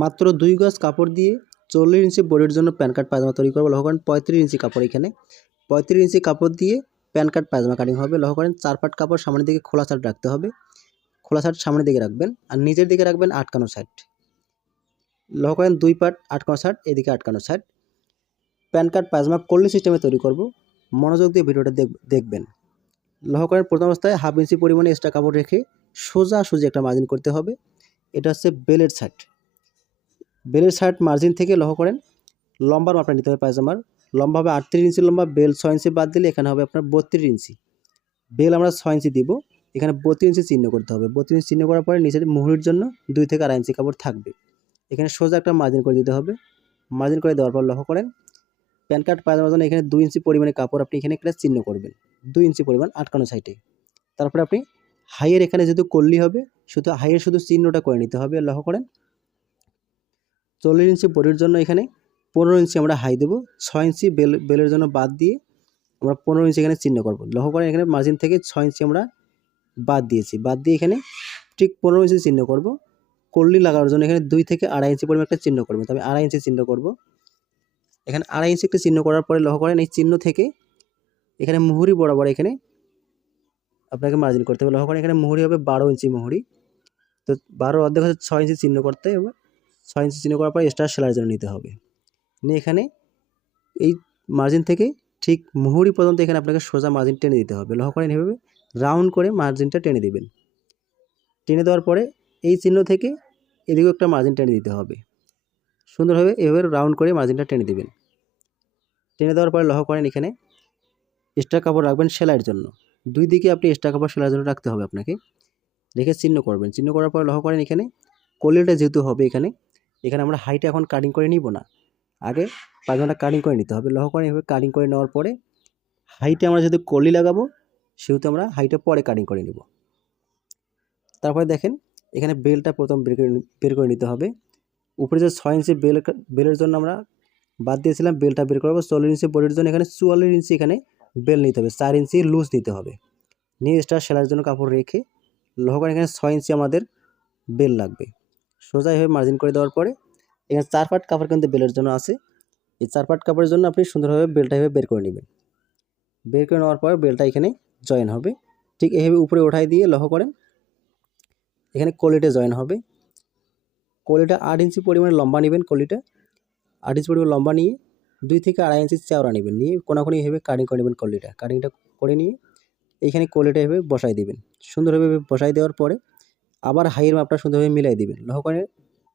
মাত্র 2 গজ কাপড় দিয়ে 40 ইঞ্চি বডির জন্য প্যান্ট কাট পায়জামা তৈরি করবো। লক্ষ্য করেন 35 ইঞ্চি কাপড়, এখানে 35 ইঞ্চি কাপড় দিয়ে প্যান্ট কাট পায়জামা কাটিং হবে। লক্ষ্য করেন 4 পাট কাপড় সামনের দিকে খোলা সাইড রাখতে হবে, খোলা সাইড সামনের দিকে রাখবেন আর নিচের দিকে রাখবেন আটকানো সাইড। লক্ষ্য করেন 2 পাট আটকানো সাইড, এদিকে আটকানো সাইড। প্যান্ট কাট পায়জামা কল্লি সিস্টেমে তৈরি করব, মনোযোগ দিয়ে ভিডিওটা দেখবেন। লক্ষ্য করেন প্রথম অবস্থায় 1/2 ইঞ্চি পরিমাণে এক্সট্রা কাপড় রেখে সোজাসুজি একটা মার্জিন করতে হবে। এটা হচ্ছে বেলের সাইড। বেলের সাইড মার্জিন থেকে লক্ষ্য করেন লম্বার মাপটা নিতে হবে পায়জামার। লম্বা হবে 38 ইঞ্চি লম্বা, বেল 6 ইঞ্চি বাদ দিলে এখানে হবে আপনার 32 ইঞ্চি। বেল আমরা 6 ইঞ্চি দিব, এখানে 32 ইঞ্চি চিহ্ন করতে হবে। 32 ইঞ্চি চিহ্ন করার পরে নিচের মুহুরির জন্য 2 থেকে 2.5 ইঞ্চি কাপড় থাকবে, এখানে সোজা একটা মার্জিন করে দিতে হবে। মার্জিন করে দেওয়ার পর লক্ষ্য করেন প্যান্ট কাট পায়জামার জন্য এখানে 2 ইঞ্চি পরিমাণে কাপড় আপনি এখানে একটা চিহ্ন করবেন, 2 ইঞ্চি পরিমাণ আটকানো সাইডে। তারপরে আপনি হাইয়ের এখানে যেহেতু কল্লি হবে, শুধু হাইয়ের শুধু চিহ্নটা করে নিতে হবে। লক্ষ্য করেন 40 ইঞ্চি বডির জন্য এখানে 15 ইঞ্চি আমরা হাই দেবো, 6 ইঞ্চি বেলের জন্য বাদ দিয়ে আমরা 15 ইঞ্চি এখানে চিহ্ন করব। লক্ষ্য করেন এখানে মার্জিন থেকে 6 ইঞ্চি আমরা বাদ দিয়েছি, বাদ দিয়ে এখানে ঠিক 15 ইঞ্চি চিহ্ন করব। কল্লি লাগানোর জন্য এখানে 2 থেকে 2.5 ইঞ্চি পরিমাণ একটা চিহ্ন করবেন, তবে 2.5 ইঞ্চি চিহ্ন করব। এখানে 2.5 ইঞ্চি একটা চিহ্ন করার পরে লক্ষ্য করেন এই চিহ্ন থেকে এখানে মুহুরি বরাবর এখানে আপনাকে মার্জিন করতে হবে। লক্ষ্য করেন এখানে মুহুরি হবে 12 ইঞ্চি মুহুরি, তো 12 অর্ধেক হচ্ছে 6 ইঞ্চি চিহ্ন করতে হবে। 6 ইঞ্চি চিহ্ন করার পরে এক্সট্রা সেলাইয়ের জন্য নিতে হবে, নিয়ে এখানে এই মার্জিন থেকে ঠিক মুহুরি পর্যন্ত এখানে আপনাকে সোজা মার্জিন টেনে দিতে হবে। লক্ষ্য করেন এভাবে রাউন্ড করে মার্জিনটা টেনে দিবেন। টেনে দেওয়ার পরে এই চিহ্ন থেকে এদিকেও একটা মার্জিন টেনে দিতে হবে, সুন্দরভাবে এভাবে রাউন্ড করে মার্জিনটা টেনে দিবেন। টেনে দেওয়ার পরে লক্ষ্য করেন এখানে এক্সট্রা কাপড় রাখবেন সেলাইয়ের জন্য, 2 দিকে আপনি এক্সট্রা কাপড় সেলাইয়ের জন্য রাখতে হবে আপনাকে। রেখে চিহ্ন করবেন, চিহ্ন করার পরে লক্ষ্য করেন এখানে কলিটা যেহেতু হবে এখানে আমরা হাইটা এখন কাটিং করে নিব না, আগে পায়জামাটা কাটিং করে নিতে হবে। লক্ষ্য করেন এভাবে কাটিং করে নেওয়ার পরে হাইটে আমরা যেহেতু কলি লাগাবো সেহেতু আমরা হাইটা পরে কাটিং করে নিব। তারপরে দেখেন এখানে বেলটা প্রথম বের করে নিতে হবে। উপরে যে 6 ইঞ্চি বেলের জন্য আমরা বাদ দিয়েছিলাম, বেলটা বের করবো। 40 ইঞ্চি বডির জন্য এখানে 44 ইঞ্চি এখানে বেল নিতে হবে, 4 ইঞ্চি লুজ নিতে হবে। নিয়ে এক্সট্রা সেলাইয়ের জন্য কাপড় রেখে লক্ষ্য করেন এখানে 6 ইঞ্চি আমাদের বেল লাগবে। সোজা এভাবে মার্জিন করে দেওয়ার পরে এখানে 4 পাট কাপড় কিন্তু বেলের জন্য আছে, এই 4 পাট কাপড়ের জন্য আপনি সুন্দরভাবে বেলটা এভাবে বের করে নেবেন। বের করে নেওয়ার পর বেলটা এখানে জয়েন হবে, ঠিক এভাবে উপরে উঠাই দিয়ে লক্ষ্য করেন এখানে কলিটা জয়েন হবে। কলিটা 8 ইঞ্চি পরিমাণে লম্বা নেবেন, কলিটা 8 ইঞ্চি পরিমাণ লম্বা নিয়ে 2 থেকে 2.5 ইঞ্চি চওড়া নেবেন, নিয়ে কোনাকুনি এভাবে কাটিং করে নেবেন। কাটিংটা করে নিয়ে এইখানে কলিটা এভাবে বসাই দিবেন। সুন্দরভাবে বসাই দেওয়ার পরে আবার হাইয়ের মাপটা সুন্দরভাবে মিলাই দিবেন। লক্ষ্য করেন